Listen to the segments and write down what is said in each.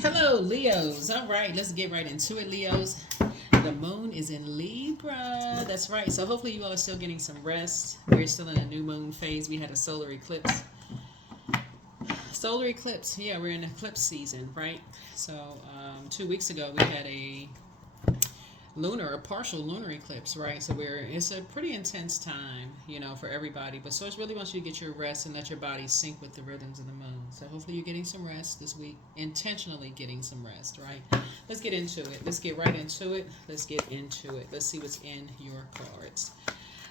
Hello, Leos. All right, let's get right into it, Leos. The moon is in Libra. That's right. So hopefully you all are still getting some rest. We're still in a new moon phase. We had a solar eclipse. Solar eclipse. Yeah, we're in eclipse season, right? So 2 weeks ago we had a partial lunar eclipse, right? So it's a pretty intense time, for everybody. But Source really wants you to get your rest and let your body sync with the rhythms of the moon. So hopefully you're getting some rest this week, intentionally getting some rest, right? Let's get into it. Let's get right into it. Let's get into it. Let's see what's in your cards.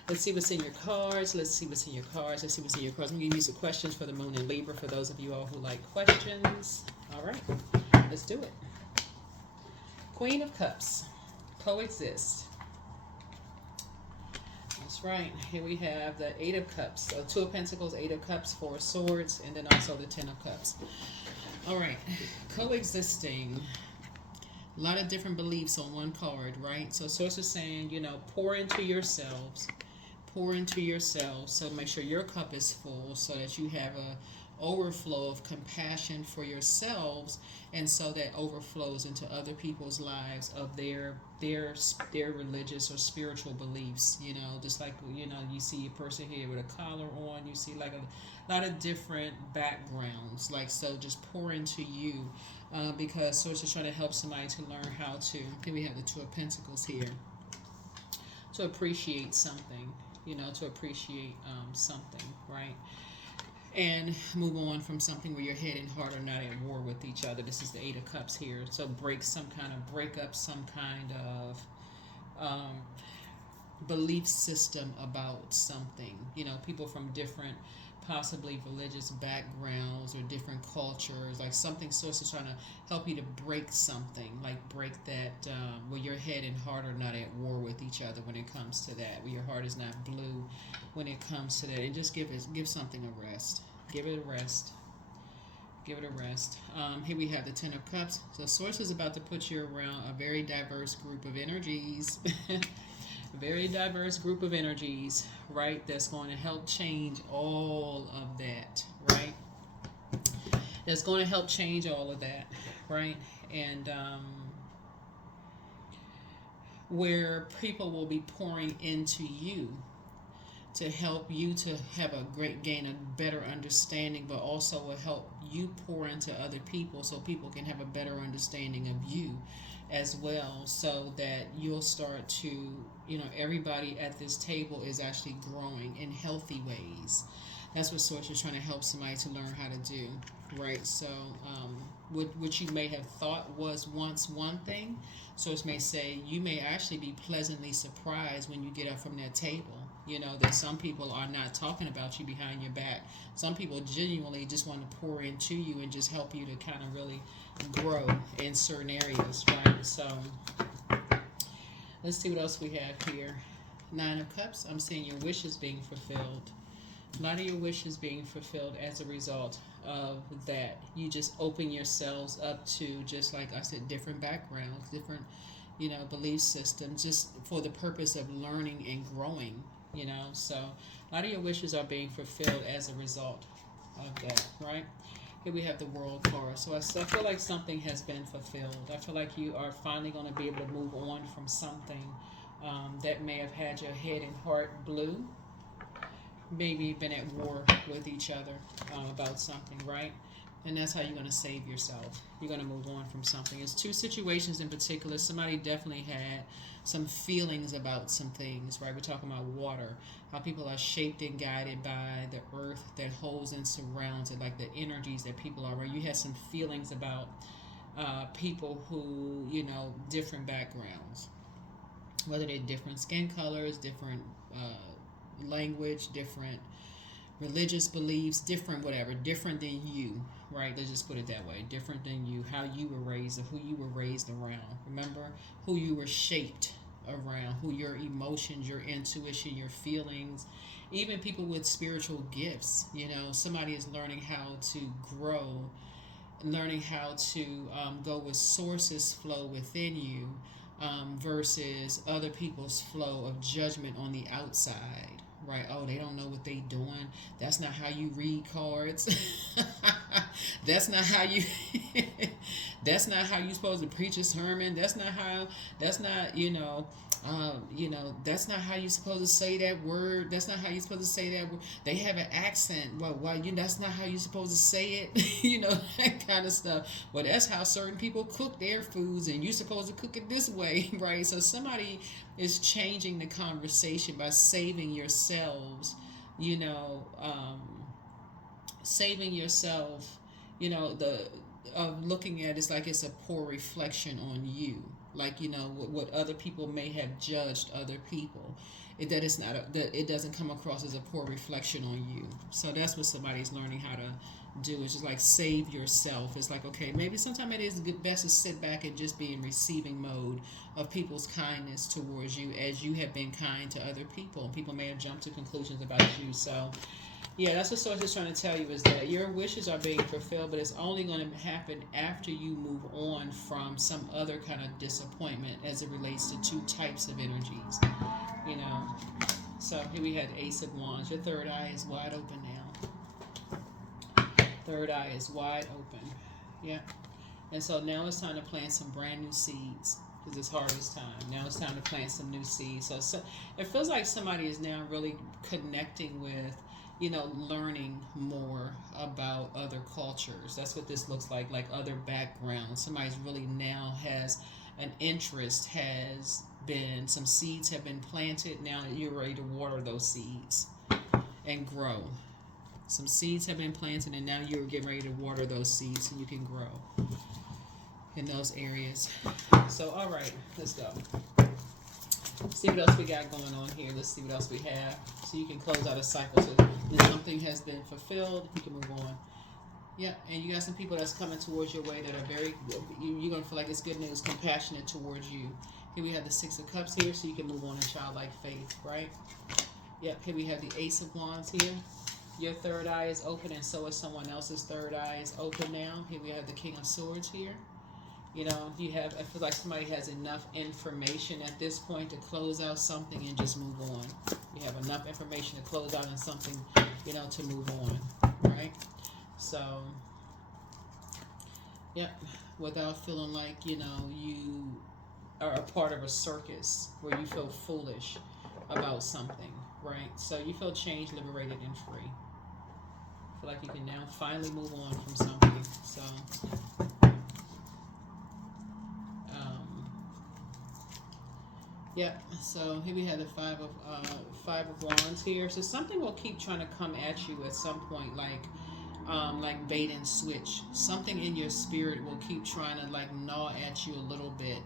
Let's see what's in your cards. Let's see what's in your cards. Let's see what's in your cards. I'm going to give you some questions for the moon in Libra for those of you all who like questions. All right, let's do it. Queen of Cups. Coexist. That's right. Here we have the Eight of Cups. So Two of Pentacles, Eight of Cups, Four of Swords, and then also the Ten of Cups. All right. Coexisting. A lot of different beliefs on one card, right? So Source is saying, pour into yourselves. Pour into yourselves. So make sure your cup is full so that you have a overflow of compassion for yourselves, and so that overflows into other people's lives of their religious or spiritual beliefs. Just like you see a person here with a collar on, you see like a lot of different backgrounds, like, so just pour into you, because Source is trying to help somebody to learn how to, here we have the Two of Pentacles here, to appreciate something, to appreciate something, right? And move on from something where your head and heart are not at war with each other. This is the Eight of Cups here. So break up some kind of belief system about something. People from different, possibly religious backgrounds or different cultures, like something. Source is trying to help you to break something, like break that, where your head and heart are not at war with each other when it comes to that, where your heart is not blue when it comes to that, and just give something a rest. Give it a rest. Give it a rest. Here we have the Ten of Cups. So Source is about to put you around a very diverse group of energies. Very diverse group of energies, right? That's going to help change all of that, right? That's going to help change all of that, right? And where people will be pouring into you to help you to have gain a better understanding, but also will help you pour into other people so people can have a better understanding of you as well, so that you'll start to, everybody at this table is actually growing in healthy ways. That's what Source is trying to help somebody to learn how to do, right? So what you may have thought was once one thing, Source may say you may actually be pleasantly surprised when you get up from that table. That some people are not talking about you behind your back. Some people genuinely just want to pour into you and just help you to kind of really grow in certain areas, right? So let's see what else we have here. Nine of Cups. I'm seeing your wishes being fulfilled. A lot of your wishes being fulfilled as a result of that. You just open yourselves up to, just like I said, different backgrounds, different, belief systems, just for the purpose of learning and growing. So a lot of your wishes are being fulfilled as a result of that, right? Here we have the World card. So I feel like something has been fulfilled. I feel like you are finally going to be able to move on from something that may have had your head and heart blue. Maybe been at war with each other about something, right? And that's how you're going to save yourself. You're going to move on from something. It's two situations in particular. Somebody definitely had some feelings about some things, right? We're talking about water, how people are shaped and guided by the earth that holds and surrounds it, like the energies that people are, right? You had some feelings about people who, different backgrounds, whether they're different skin colors, different language, different religious beliefs, different whatever, different than you, right? Let's just put it that way. Different than you, how you were raised, or who you were raised around. Remember who you were shaped around, who your emotions, your intuition, your feelings, even people with spiritual gifts. Somebody is learning how to grow, learning how to go with Source's flow within you, versus other people's flow of judgment on the outside, right? Oh, they don't know what they doing. That's not how you read cards. That's not how you That's not how you're supposed to preach a sermon. That's not how. That's not That's not how you're supposed to say that word. That's not how you're supposed to say that word. They have an accent. Well, that's not how you're supposed to say it. That kind of stuff. Well, that's how certain people cook their foods, and you're supposed to cook it this way, right? So somebody is changing the conversation by saving yourselves. You know, saving yourself. The of looking at it's like it's a poor reflection on you, like what other people may have judged other people, that it's not that it doesn't come across as a poor reflection on you. So that's what somebody's learning how to do. It's just like save yourself. It's like, okay, maybe sometimes it is best to sit back and just be in receiving mode of people's kindness towards you, as you have been kind to other people. People may have jumped to conclusions about you. So yeah, that's what Source is trying to tell you, is that your wishes are being fulfilled, but it's only going to happen after you move on from some other kind of disappointment, as it relates to two types of energies. You know. So here we had Ace of Wands. Your third eye is wide open now. Third eye is wide open. Yeah. And so now it's time to plant some brand new seeds, because it's harvest time. Now it's time to plant some new seeds. So it feels like somebody is now really connecting with, learning more about other cultures. That's what this looks like other backgrounds. Somebody's really now has an interest, has been, some seeds have been planted. Now you're ready to water those seeds and grow. Some seeds have been planted, and now you're getting ready to water those seeds so you can grow in those areas. So, all right, let's go. See what else we got going on here. Let's see what else we have. So you can close out a cycle. So if something has been fulfilled, you can move on. Yeah, and you got some people that's coming towards your way that are very, you're going to feel like it's good news, compassionate towards you. Here we have the Six of Cups here, so you can move on in childlike faith, right? Yep, here we have the Ace of Wands here. Your third eye is open, and so is someone else's third eye is open now. Here we have the King of Swords here. I feel like somebody has enough information at this point to close out something and just move on. You have enough information to close out on something, to move on, right? So, yep, without feeling like, you are a part of a circus where you feel foolish about something, right? So you feel changed, liberated, and free. I feel like you can now finally move on from something. So, yeah, so here we have the Five of Wands here. So something will keep trying to come at you at some point, like bait and switch. Something in your spirit will keep trying to gnaw at you a little bit,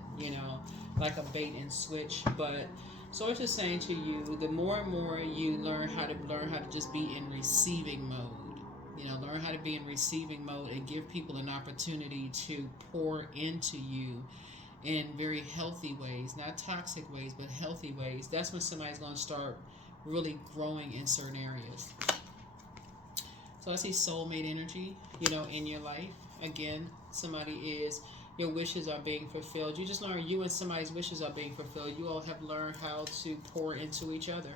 like a bait and switch. But so it's just saying to you, the more and more you learn how to just be in receiving mode. Learn how to be in receiving mode and give people an opportunity to pour into you in very healthy ways, not toxic ways, but healthy ways. That's when somebody's going to start really growing in certain areas. So I see soulmate energy, in your life. Again, your wishes are being fulfilled. You just learned you and somebody's wishes are being fulfilled. You all have learned how to pour into each other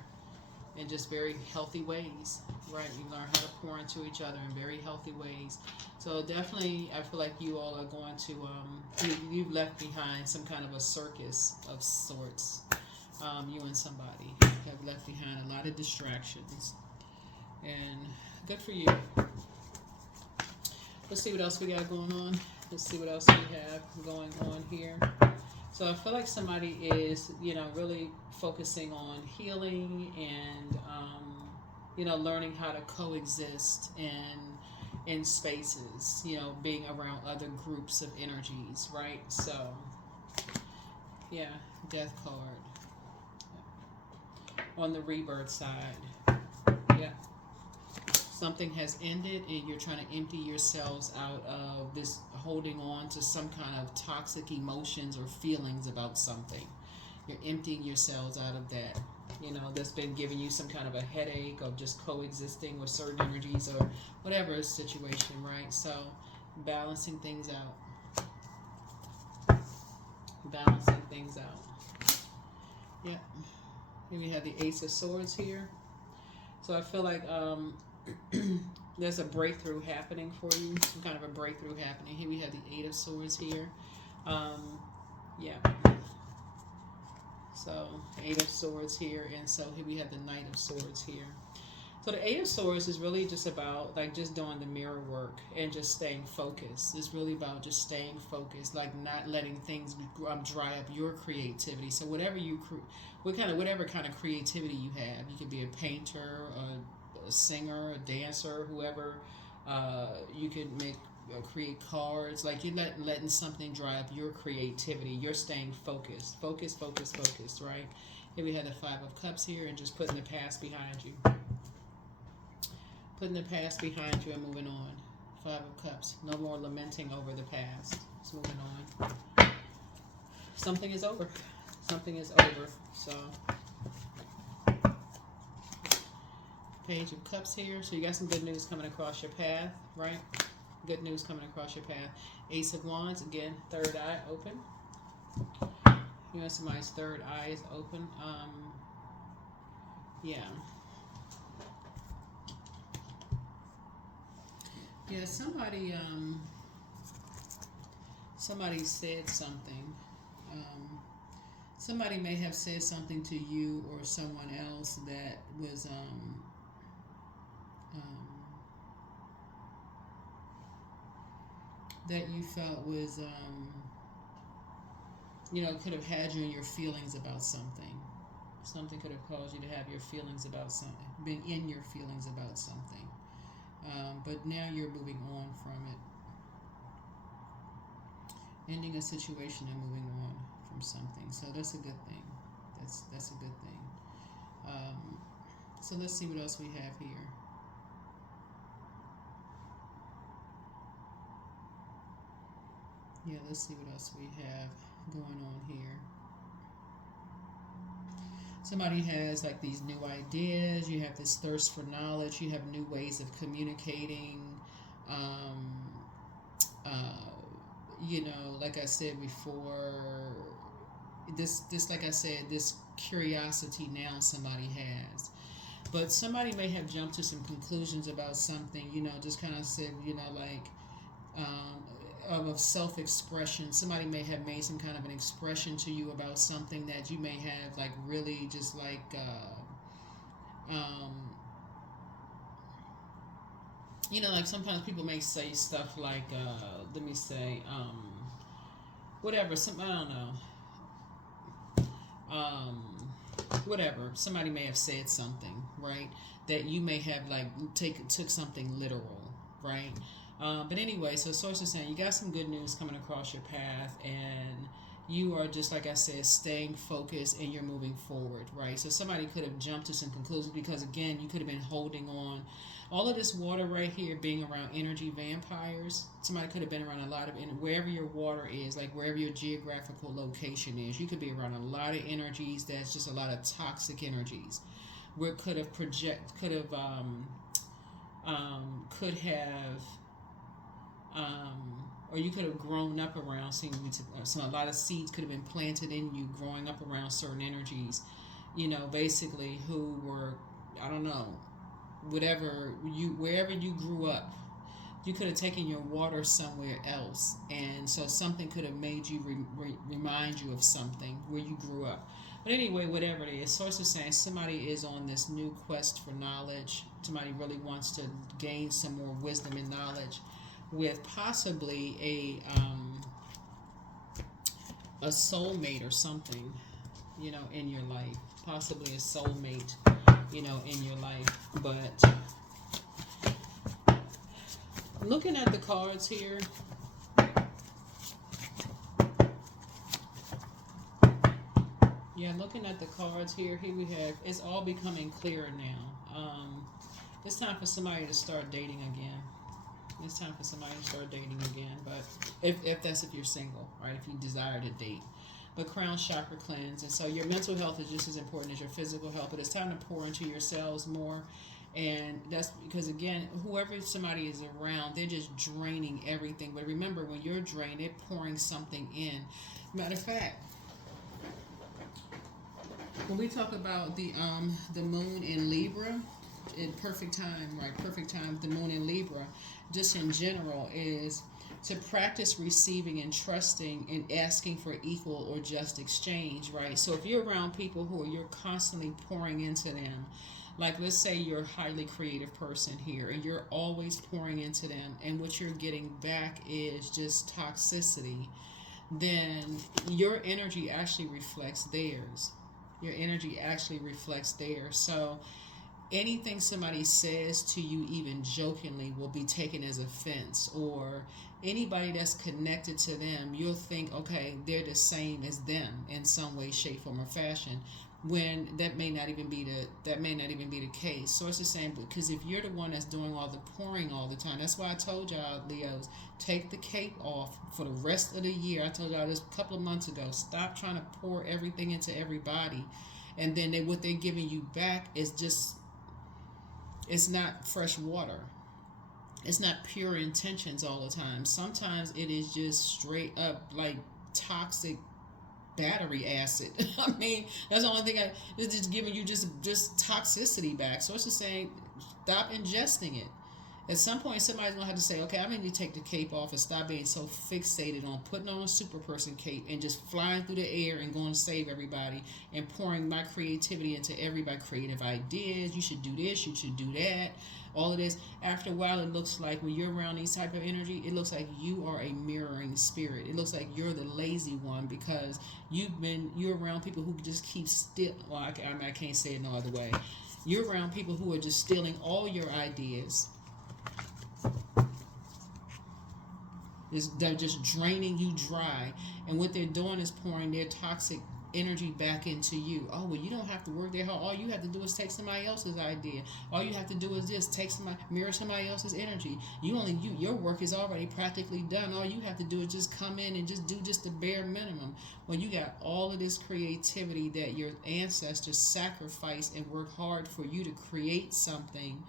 in just very healthy ways, right? You learn how to pour into each other in very healthy ways. So definitely, I feel like you all are going to, you've left behind some kind of a circus of sorts. You and somebody have left behind a lot of distractions. And good for you. Let's see what else we got going on. Let's see what else we have going on here. So I feel like somebody is, really focusing on healing and, learning how to coexist in spaces, being around other groups of energies, right? So, yeah, Death card. On the Rebirth side, yeah. Something has ended and you're trying to empty yourselves out of this, holding on to some kind of toxic emotions or feelings about something. You're emptying yourselves out of that. That's been giving you some kind of a headache of just coexisting with certain energies or whatever situation, right? So balancing things out. Balancing things out. Yeah. Here we have the Ace of Swords here. So I feel like There's a breakthrough happening for you. Some kind of a breakthrough happening. Here we have the Eight of Swords here. Yeah. So Eight of Swords here, and so here we have the Knight of Swords here. So the Eight of Swords is really just about like just doing the mirror work and just staying focused. It's really about just staying focused, like not letting things dry up your creativity. So whatever you whatever kind of creativity you have, you could be a painter, a singer, a dancer, whoever. You could create cards. Like you're letting something dry up your creativity. You're staying focused, focused. Right. Here we have the Five of Cups here, and just putting the past behind you. Putting the past behind you and moving on. Five of Cups. No more lamenting over the past. Just moving on. Something is over. Something is over. So, Page of Cups here. So you got some good news coming across your path, right? Good news coming across your path. Ace of Wands. Again, third eye open. You know, somebody's third eye is open. Yeah. Yeah, somebody said something. Somebody may have said something to you or someone else that was that you felt was could have had you in your feelings about something. Something could have caused you to have your feelings about something, been in your feelings about something. But now you're moving on from it, ending a situation and moving on from something. So that's a good thing. That's a good thing. So let's see what else we have here. Yeah, let's see what else we have going on here. Somebody has like these new ideas. You have this thirst for knowledge. You have new ways of communicating. Like I said before, this like I said, this curiosity now somebody has. But somebody may have jumped to some conclusions about something, just kind of said, like of self-expression. Somebody may have made some kind of an expression to you about something that you may have like really just like like sometimes people may say stuff like let me say whatever, some I don't know, whatever, somebody may have said something, right, that you may have like took something literal, right. But anyway, so source is saying you got some good news coming across your path, and you are just like I said, staying focused, and you're moving forward, right? So somebody could have jumped to some conclusions because again, you could have been holding on. All of this water right here being around energy vampires. Somebody could have been around a lot of wherever your water is, like wherever your geographical location is. You could be around a lot of energies that's just a lot of toxic energies. Where could have or you could have grown up around so a lot of seeds could have been planted in you growing up around certain energies, basically who were, I don't know, wherever you grew up, you could have taken your water somewhere else, and so something could have made you remind you of something where you grew up. But anyway, whatever it is, source is saying somebody is on this new quest for knowledge. Somebody really wants to gain some more wisdom and knowledge with possibly a soulmate or something, in your life. Possibly a soulmate, in your life. But looking at the cards here, looking at the cards here, we have, it's all becoming clearer now. It's time for somebody to start dating again. It's time for somebody to start dating again. But if you're single, right? If you desire to date. But crown chakra cleanse. And so your mental health is just as important as your physical health. But it's time to pour into yourselves more. And that's because, again, whoever somebody is around, they're just draining everything. But remember, when you're drained, they're pouring something in. Matter of fact, when we talk about the moon in Libra, in perfect time, right? Perfect time, the moon in Libra, just in general, is to practice receiving and trusting and asking for equal or just exchange, right? So if you're around people who you're constantly pouring into them, like let's say you're a highly creative person here and you're always pouring into them, and what you're getting back is just toxicity, then your energy actually reflects theirs. Your energy actually reflects theirs. So anything somebody says to you, even jokingly, will be taken as offense, or anybody that's connected to them, you'll think, okay, they're the same as them in some way, shape, form, or fashion, when that may not even be the case. So it's the same, because if you're the one that's doing all the pouring all the time, that's why I told y'all, Leos, take the cape off for the rest of the year. I told y'all this a couple of months ago. Stop trying to pour everything into everybody, and then what they're giving you back is just, it's not fresh water. It's not pure intentions all the time. Sometimes it is just straight up like toxic battery acid. I mean, that's the only thing it's just giving you just toxicity back. So it's just saying, stop ingesting it. At some point, somebody's going to have to say, okay, I need to take the cape off and stop being so fixated on putting on a super person cape and just flying through the air and going to save everybody and pouring my creativity into everybody, creative ideas. You should do this, you should do that, all of this. After a while, it looks like when you're around these type of energy, it looks like you are a mirroring spirit. It looks like you're the lazy one, because you're around people who just keep still. Well, I can't say it no other way. You're around people who are just stealing all your ideas. They're just draining you dry, and what they're doing is pouring their toxic energy back into you. Oh, well, you don't have to work that hard. All you have to do is take somebody else's idea. All you have to do is just mirror somebody else's energy. Your work is already practically done. All you have to do is just come in and just do just the bare minimum. When you got all of this creativity that your ancestors sacrificed and worked hard for you to create something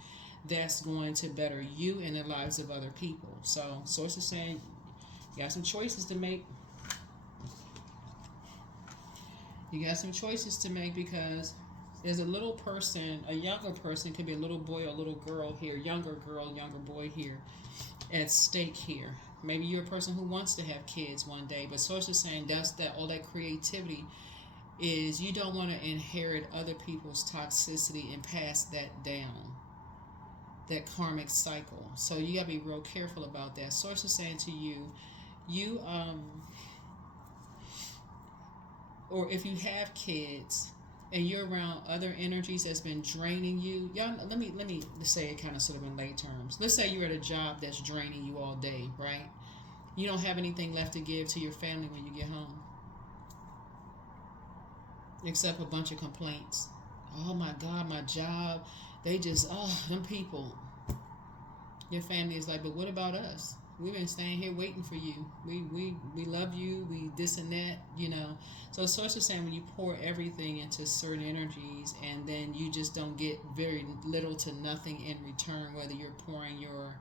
that's going to better you and the lives of other people. So Source is saying, you got some choices to make. You got some choices to make, because there's a little person, a younger person, could be a little boy or a little girl here, younger girl, younger boy here, at stake here. Maybe you're a person who wants to have kids one day, but Source is saying all that creativity is, you don't want to inherit other people's toxicity and pass that down, that karmic cycle. So you gotta be real careful about that. Source is saying to you, or if you have kids and you're around other energies that's been draining you, y'all, let me say it kind of sort of in lay terms. Let's say you're at a job that's draining you all day, right? You don't have anything left to give to your family when you get home, except a bunch of complaints. Oh my God, my job, they just, them people. Your family is like, but what about us? We've been staying here waiting for you. We love you. We this and that, So Source is saying, when you pour everything into certain energies and then you just don't get very little to nothing in return, whether you're pouring your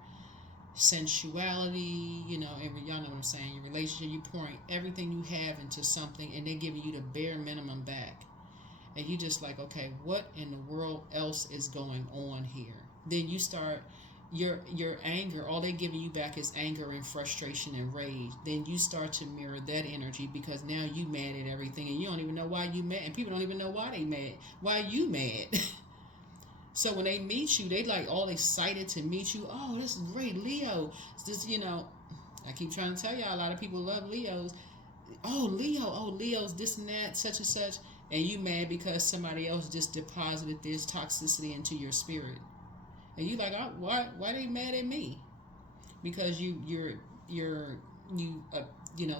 sensuality, and y'all know what I'm saying, your relationship, you're pouring everything you have into something and they're giving you the bare minimum back. And you just like, okay, what in the world else is going on here? Then you start, your anger, all they're giving you back is anger and frustration and rage. Then you start to mirror that energy, because now you mad at everything and you don't even know why you mad, and people don't even know why they mad. Why you mad? So when they meet you, they like all excited to meet you. Oh, this is great, Leo. It's just, I keep trying to tell y'all, a lot of people love Leos. Oh, Leo's this and that, such and such. And you mad because somebody else just deposited this toxicity into your spirit. And you like, why they mad at me? Because you're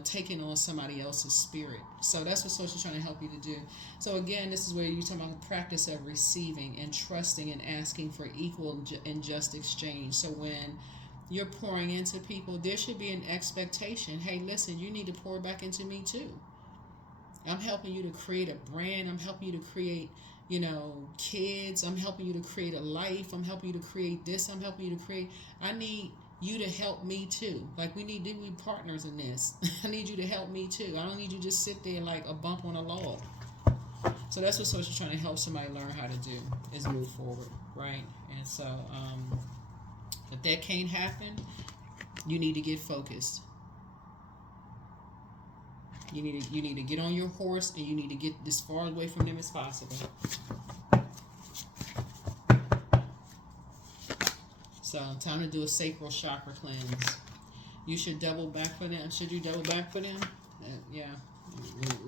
taking on somebody else's spirit. So that's what Source is trying to help you to do. So again, this is where you're talking about the practice of receiving and trusting and asking for equal and just exchange. So when you're pouring into people, there should be an expectation. Hey, listen, you need to pour back into me too. I'm helping you to create a brand. I'm helping you to create, kids. I'm helping you to create a life. I'm helping you to create this. I'm helping you to create. I need you to help me too. Like, we need to be partners in this. I need you to help me too. I don't need you to just sit there like a bump on a log. So that's what Source is trying to help somebody learn how to do, is move forward, right? And so if that can't happen, you need to get focused. You need to get on your horse, and you need to get as far away from them as possible. So time to do a sacral chakra cleanse. You should double back for them. Should you double back for them? Yeah,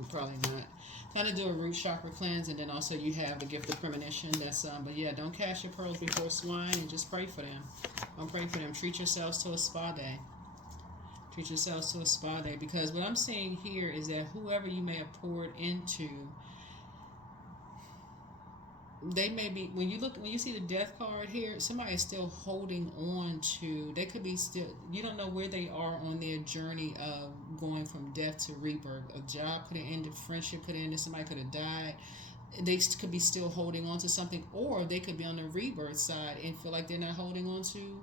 probably not. Time to do a root chakra cleanse, and then also you have the gift of premonition. That's but yeah, don't cast your pearls before swine, and just pray for them. Don't pray for them. Treat yourselves to a spa day. Treat yourselves to a spa day, because what I'm seeing here is that whoever you may have poured into, they may be, when you see the death card here, somebody is still holding on to, they could be still, you don't know where they are on their journey of going from death to rebirth. A job could have ended, friendship could have ended, somebody could have died. They could be still holding on to something, or they could be on the rebirth side and feel like they're not holding on to,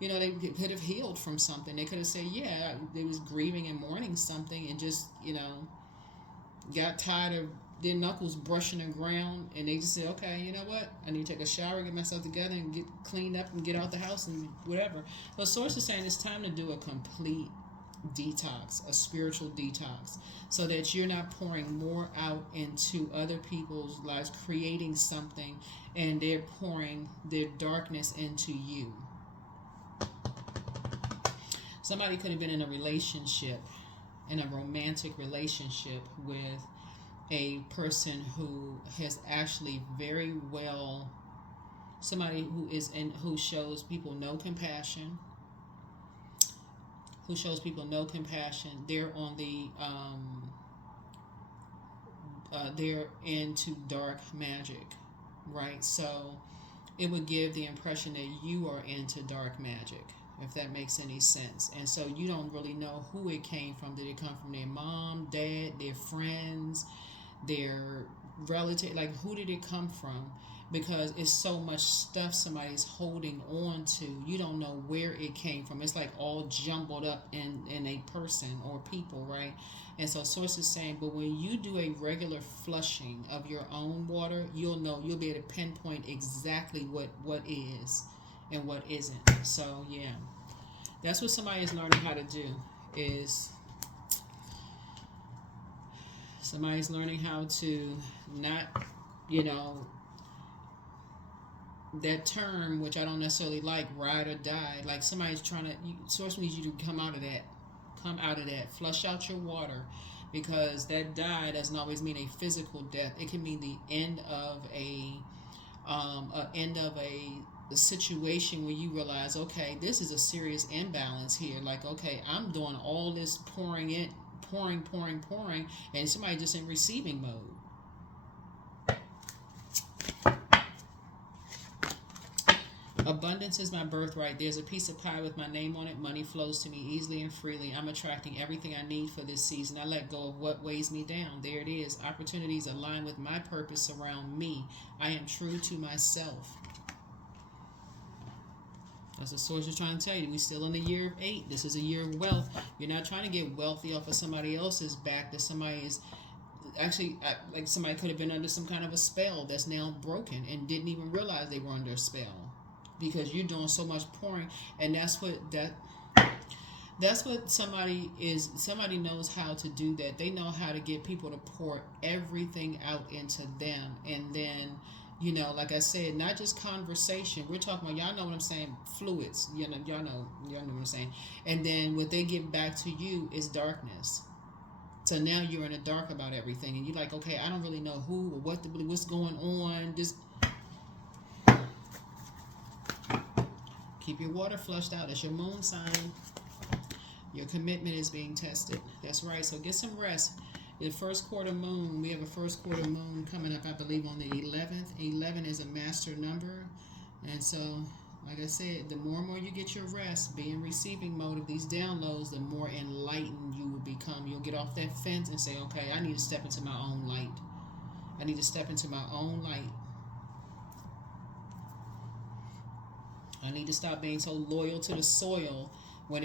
they could have healed from something. They could have said, yeah, they was grieving and mourning something, and just, got tired of their knuckles brushing the ground, and they just said, okay, you know what, I need to take a shower, get myself together, and get cleaned up and get out the house and whatever. The Source is saying it's time to do a complete detox, a spiritual detox, so that you're not pouring more out into other people's lives, creating something, and they're pouring their darkness into you. Somebody could have been in a relationship, in a romantic relationship with a person who has actually very well, somebody who shows people no compassion, they're on the they're into dark magic, right? So it would give the impression that you are into dark magic, if that makes any sense. And so you don't really know who it came from. Did it come from their mom, dad, their friends, their relative? Like, who did it come from? Because it's so much stuff somebody's holding on to. You don't know where it came from. It's like all jumbled up in a person or people, right? And so Source is saying, but when you do a regular flushing of your own water, you'll be able to pinpoint exactly what is and what isn't. So yeah, that's what somebody is learning how to do, is somebody's learning how to not, that term, which I don't necessarily like, ride or die. Like, somebody's trying to, Source needs you to come out of that, flush out your water, because that die doesn't always mean a physical death. It can mean the end of a situation where you realize, okay, this is a serious imbalance here. Like, okay, I'm doing all this pouring, and somebody just in receiving mode. Abundance is my birthright. There's a piece of pie with my name on it. Money flows to me easily and freely. I'm attracting everything I need for this season. I let go of what weighs me down. There it is. Opportunities align with my purpose around me. I am true to myself. That's what Source is trying to tell you. We're still in the year of 8. This is a year of wealth. You're not trying to get wealthy off of somebody else's back, that somebody is actually, like, somebody could have been under some kind of a spell that's now broken and didn't even realize they were under a spell, because you're doing so much pouring. And that's what somebody knows how to do that. They know how to get people to pour everything out into them. And then, like I said, not just conversation. We're talking about, y'all know what I'm saying, fluids. Y'all know what I'm saying. And then what they give back to you is darkness. So now you're in the dark about everything, and you're like, okay, I don't really know who or what's going on. Just keep your water flushed out. That's your moon sign. Your commitment is being tested. That's right. So get some rest. The first quarter moon, we have a first quarter moon coming up, I believe, on the 11th. 11 is a master number. And so, like I said, the more and more you get your rest, be in receiving mode of these downloads, the more enlightened you will become. You'll get off that fence and say, okay, I need to step into my own light. I need to step into my own light. I need to stop being so loyal to the soil When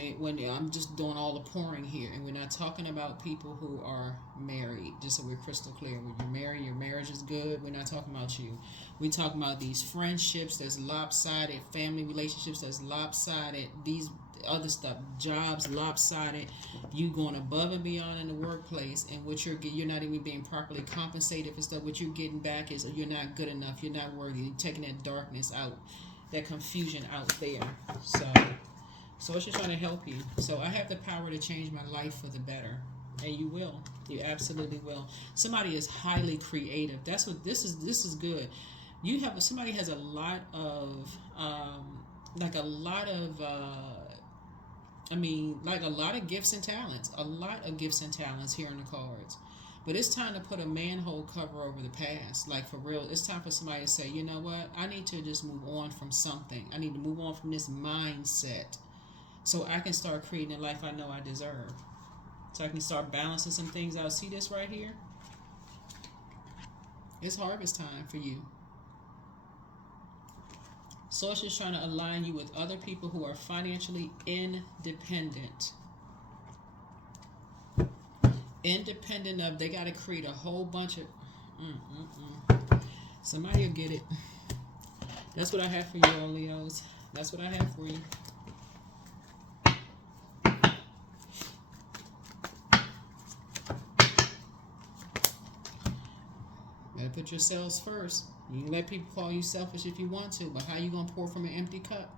I'm just doing all the pouring here, and we're not talking about people who are married, just so we're crystal clear. When you're married, your marriage is good. We're not talking about you. We're talking about these friendships that's lopsided, family relationships that's lopsided, these other stuff, jobs lopsided, you going above and beyond in the workplace, and what you're not even being properly compensated for stuff. What you're getting back is you're not good enough, you're not worthy. You're taking that darkness out, that confusion out there. So it's just trying to help you. So I have the power to change my life for the better. And you will. You absolutely will. Somebody is highly creative. That's what this is. This is good. Somebody has a lot of like a lot of gifts and talents. A lot of gifts and talents here in the cards. But it's time to put a manhole cover over the past. Like, for real, it's time for somebody to say, you know what? I need to just move on from something. I need to move on from this mindset, so I can start creating the life I know I deserve. So I can start balancing some things out. See this right here? It's harvest time for you. So it's just trying to align you with other people who are financially independent. Independent of, they got to create a whole bunch of... Somebody will get it. That's what I have for you, all Leos. That's what I have for you. Gotta put yourselves first. You can let people call you selfish if you want to, but how you gonna pour from an empty cup?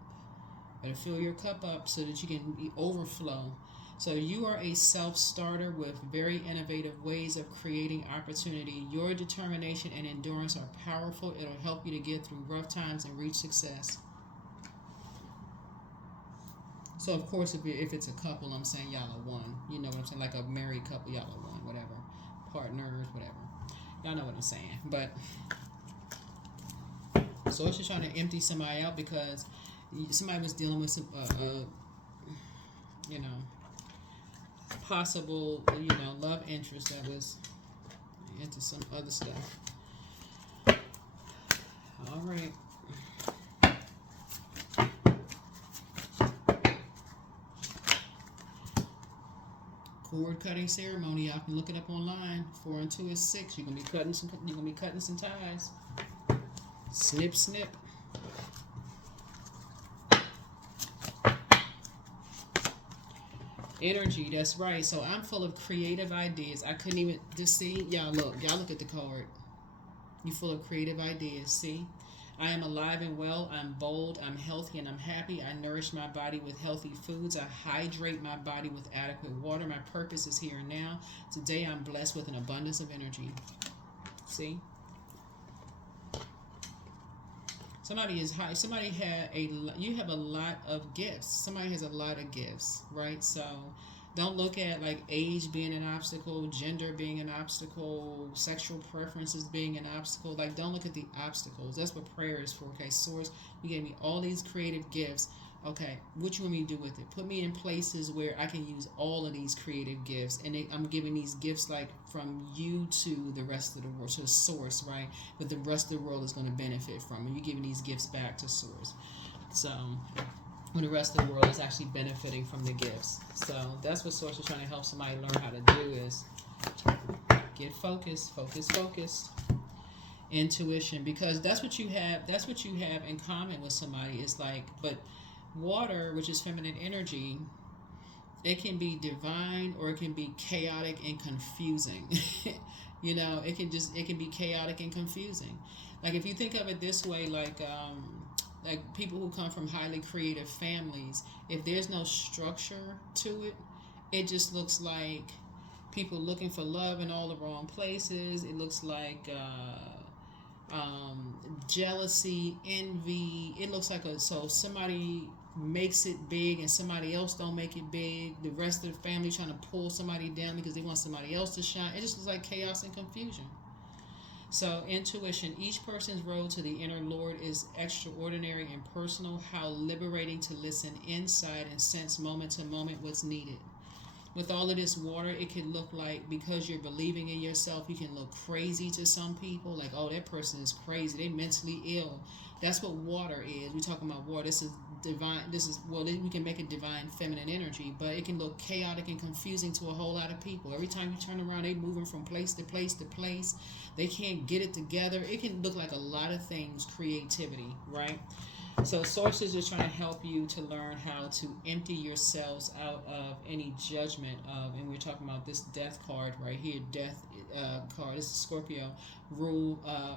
Better fill your cup up so that you can overflow. So you are a self-starter with very innovative ways of creating opportunity. Your determination and endurance are powerful. It'll help you to get through rough times and reach success. So of course, if it's a couple, I'm saying y'all are one. You know what I'm saying? Like a married couple, y'all are one. Whatever, partners, whatever. Y'all know what I'm saying. But so it's just trying to empty somebody out because somebody was dealing with some, possible, love interest that was into some other stuff. All right. Cord cutting ceremony. Y'all can look it up online. 4 and 2 is 6. You're gonna be cutting some ties. Snip, snip. Energy, that's right. So I'm full of creative ideas. I couldn't even just see. Y'all look at the card. You full of creative ideas. See? I am alive and well. I'm bold. I'm healthy and I'm happy. I nourish my body with healthy foods. I hydrate my body with adequate water. My purpose is here and now. Today I'm blessed with an abundance of energy. See? Somebody is high. You have a lot of gifts. Somebody has a lot of gifts, right? So don't look at like age being an obstacle, gender being an obstacle, sexual preferences being an obstacle. Like, don't look at the obstacles. That's what prayer is for. Okay, Source, you gave me all these creative gifts. Okay, what you want me to do with it? Put me in places where I can use all of these creative gifts. And I'm giving these gifts like from you to the rest of the world, to the Source, right? But the rest of the world is going to benefit from it. You're giving these gifts back to Source. So when the rest of the world is actually benefiting from the gifts. So that's what Source is trying to help somebody learn how to do, is get focused. Intuition, because that's what you have in common with somebody. Is like, but water, which is feminine energy, it can be divine or it can be chaotic and confusing. It can be chaotic and confusing. Like, if you think of it this way, like people who come from highly creative families, if there's no structure to it, it just looks like people looking for love in all the wrong places. It looks like jealousy, envy. It looks like so somebody makes it big and somebody else don't make it big. The rest of the family trying to pull somebody down because they want somebody else to shine. It just looks like chaos and confusion. So intuition, each person's road to the inner Lord is extraordinary and personal. How liberating to listen inside and sense moment to moment what's needed. with all of this water, it can look like, because you're believing in yourself, you can look crazy to some people. Like, oh, that person is crazy. They mentally ill. That's what water is. We're talking about water. This is divine. We can make it divine feminine energy, but it can look chaotic and confusing to a whole lot of people. Every time you turn around, they moving from place to place to place. They can't get it together. It can look like a lot of things, creativity, right? So Source is just trying to help you to learn how to empty yourselves out of any judgment of, and we're talking about this death card right here, death card. This is Scorpio.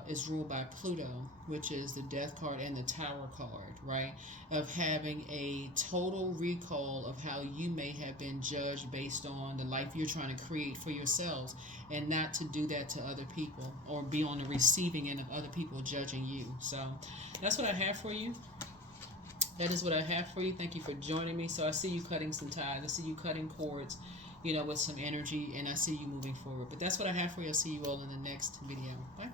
Is ruled by Pluto, which is the death card and the tower card, right? Of having a total recall of how you may have been judged based on the life you're trying to create for yourselves, and not to do that to other people or be on the receiving end of other people judging you. So that's what I have for you. That is what I have for you. Thank you for joining me. So I see you cutting some ties. I see you cutting cords, with some energy, and I see you moving forward. But that's what I have for you. I'll see you all in the next video. Bye.